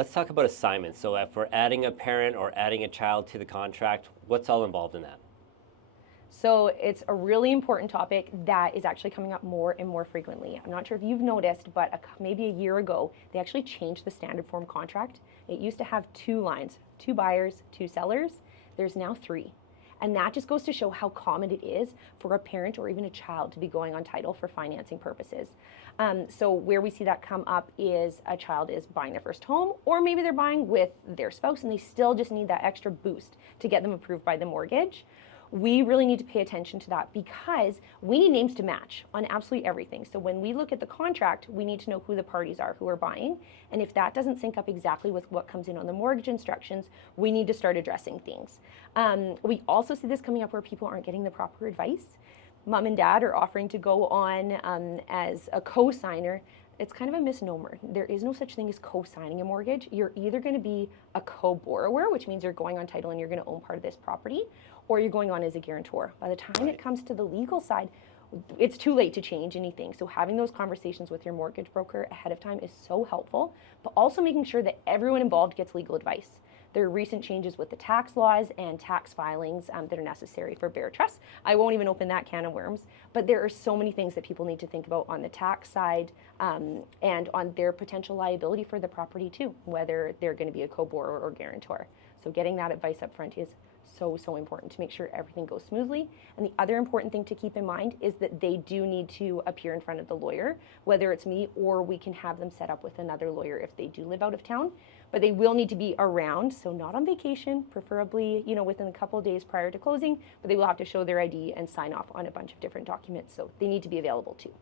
Let's talk about assignments. So if we're adding a parent or adding a child to the contract, what's all involved in that? So it's a really important topic that is actually coming up more and more frequently. I'm not sure if you've noticed, but maybe a year ago, they actually changed the standard form contract. It used to have 2 lines, 2 buyers, 2 sellers. There's now 3. And that just goes to show how common it is for a parent or even a child to be going on title for financing purposes. So where we see that come up is a child is buying their first home, or maybe they're buying with their spouse and they still just need that extra boost to get them approved by the mortgage. We really need to pay attention to that because we need names to match on absolutely everything. So when we look at the contract, we need to know who the parties are who are buying. And if that doesn't sync up exactly with what comes in on the mortgage instructions, we need to start addressing things. We also see this coming up where people aren't getting the proper advice. Mom and dad are offering to go on as a co-signer. It's kind of a misnomer. There is no such thing as co-signing a mortgage. You're either going to be a co-borrower, which means you're going on title and you're going to own part of this property, or you're going on as a guarantor. By the time it comes to the legal side, it's too late to change anything. So having those conversations with your mortgage broker ahead of time is so helpful, but also making sure that everyone involved gets legal advice. There are recent changes with the tax laws and tax filings that are necessary for bare trust. I won't even open that can of worms, but there are so many things that people need to think about on the tax side and on their potential liability for the property too, whether they're going to be a co-borrower or guarantor. So getting that advice up front is so important to make sure everything goes smoothly. And the other important thing to keep in mind is that they do need to appear in front of the lawyer, whether it's me or we can have them set up with another lawyer if they do live out of town. But they will need to be around, so not on vacation, preferably, within a couple of days prior to closing, but they will have to show their ID and sign off on a bunch of different documents, so they need to be available too.